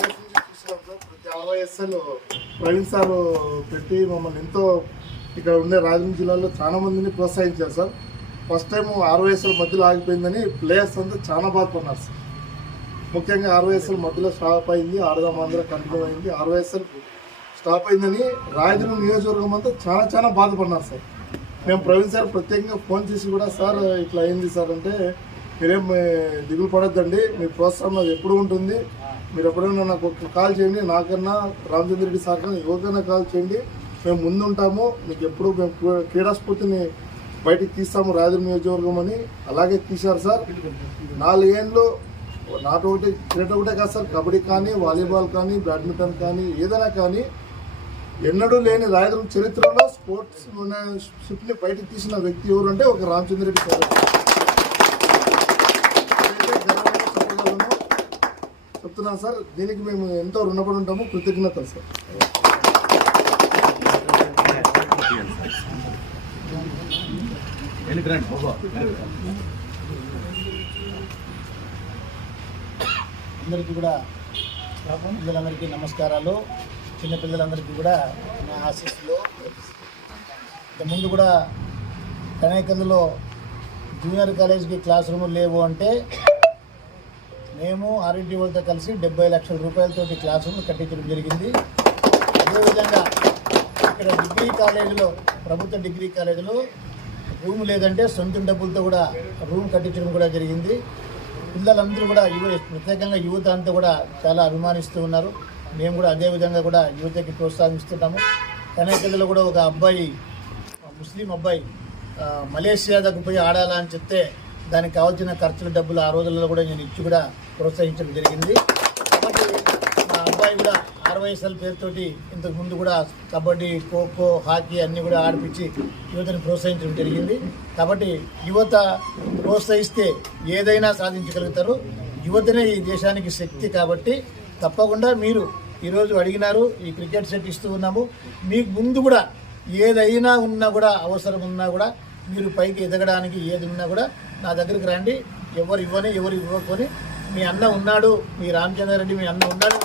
Sir ప్రతి ఆర్వైఎస్ఎల్ Praveen sir పెట్టి మమ్మల్ని ఎంతో ఇక్కడ ఉండే రాజమండ్రి జిల్లాలో చాలా మందిని ప్రోత్సహించారు సార్. ఫస్ట్ టైం ఆర్వైఎస్ఎల్ మధ్యలో ఆగిపోయిందని ప్లేయర్స్ అంతా చాలా బాధపడినారు సార్. ముఖ్యంగా ఆర్వైఎస్ఎల్ మధ్యలో స్టాప్ అయింది ఆడదాం ఆంధ్ర కంటిన్యూ అయింది ఆర్వైఎస్ఎల్ స్టాప్ అయిందని రాయదుర్గం నియోజకవర్గం అంతా చాలా చాలా బాధపడినారు సార్. మేము ప్రవీణ్ సార్ ప్రత్యేకంగా ఫోన్ చేసి కూడా సార్ ఇట్లా అయింది సార్. అంటే మీరేం దిగులు పడద్దండి మీ ప్రోత్సాహం అది ఎప్పుడు ఉంటుంది మీరు ఎప్పుడైనా నాకు ఒక కాల్ చేయండి నాకన్నా రామచంద్ర రెడ్డి సార్ కన్నా ఎవరికైనా కాల్ చేయండి. మేము ముందుంటాము మీకు ఎప్పుడు మేము క్రీడాస్ఫూర్తిని బయటికి తీస్తాము రాజు నియోజకవర్గం అని. అలాగే తీశారు సార్. నాలుగేళ్ళు నాట్ ఒకటి క్రీడ ఒకటే కాదు సార్ కబడ్డీ కానీ వాలీబాల్ కానీ బ్యాడ్మింటన్ కానీ ఏదైనా కానీ ఎన్నడూ లేని రాయదుర్గం చరిత్రలో స్పోర్ట్స్ షిప్ని బయటకు తీసిన వ్యక్తి ఎవరు అంటే ఒక రామచంద్ర రెడ్డి సార్. చెప్తున్నాను సార్. దీనికి మేము ఎంతో రుణపడి ఉంటాము. కృతజ్ఞతలు సార్. అందరికీ కూడా పిల్లలందరికీ నమస్కారాలు. చిన్నపిల్లలందరికీ కూడా నా ఆశీస్సులు. ముందు కూడా కనేకందులో జూనియర్ కాలేజీకి క్లాస్ రూములు లేవు అంటే మేము ఆర్ఎంటీ వాళ్ళతో కలిసి డెబ్బై లక్షల రూపాయలతోటి క్లాస్ రూమ్ కట్టించడం జరిగింది. అదేవిధంగా ఇక్కడ డిగ్రీ కాలేజీలో ప్రభుత్వ డిగ్రీ కాలేజీలో రూమ్ లేదంటే సొంత డబ్బులతో కూడా రూమ్ కట్టించడం కూడా జరిగింది. పిల్లలందరూ కూడా యువ ప్రత్యేకంగా యువత అంతా కూడా చాలా అభిమానిస్తూ ఉన్నారు. మేము కూడా అదే విధంగా కూడా యువతకి ప్రోత్సహిస్తున్నాము. కనేకల్లో కూడా ఒక అబ్బాయి ముస్లిం అబ్బాయి మలేషియా దగ్గర పోయి ఆడాలని చెప్తే దానికి కావాల్సిన ఖర్చుల డబ్బులు ఆ రోజుల్లో కూడా నేను ఇచ్చి కూడా ప్రోత్సహించడం జరిగింది. మా అబ్బాయి కూడా ఆర్వైఎస్ఎల్ పేరుతోటి ఇంతకు ముందు కూడా కబడ్డీ ఖోఖో హాకీ అన్నీ కూడా ఆడిపించి యువతని ప్రోత్సహించడం జరిగింది. కాబట్టి యువత ప్రోత్సహిస్తే ఏదైనా సాధించగలుగుతారు. యువతనే ఈ దేశానికి శక్తి కాబట్టి తప్పకుండా మీరు ఈరోజు అడిగినారు ఈ క్రికెట్ సెట్ ఇస్తూ ఉన్నాము. మీకు ముందు కూడా ఏదైనా ఉన్నా కూడా అవసరం ఉన్నా కూడా మీరు పైకి ఎదగడానికి ఏది ఉన్నా కూడా నా దగ్గరికి రండి. ఎవరు ఇవ్వని ఎవరు ఇవ్వకొని మీ అన్న ఉన్నాడు మీ రామచంద్ర రెడ్డి మీ అన్న ఉన్నాడు.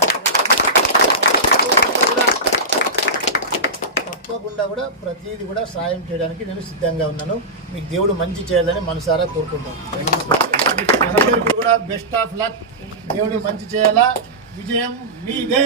తప్పకుండా కూడా ప్రతిదీ కూడా సాయం చేయడానికి నేను సిద్ధంగా ఉన్నాను. మీకు దేవుడు మంచి చేయాలని మనసారా కోరుకుంటాను కూడా బెస్ట్ ఆఫ్ లక్ దేవుడు మంచి చేయాలా? విజయం మీదే.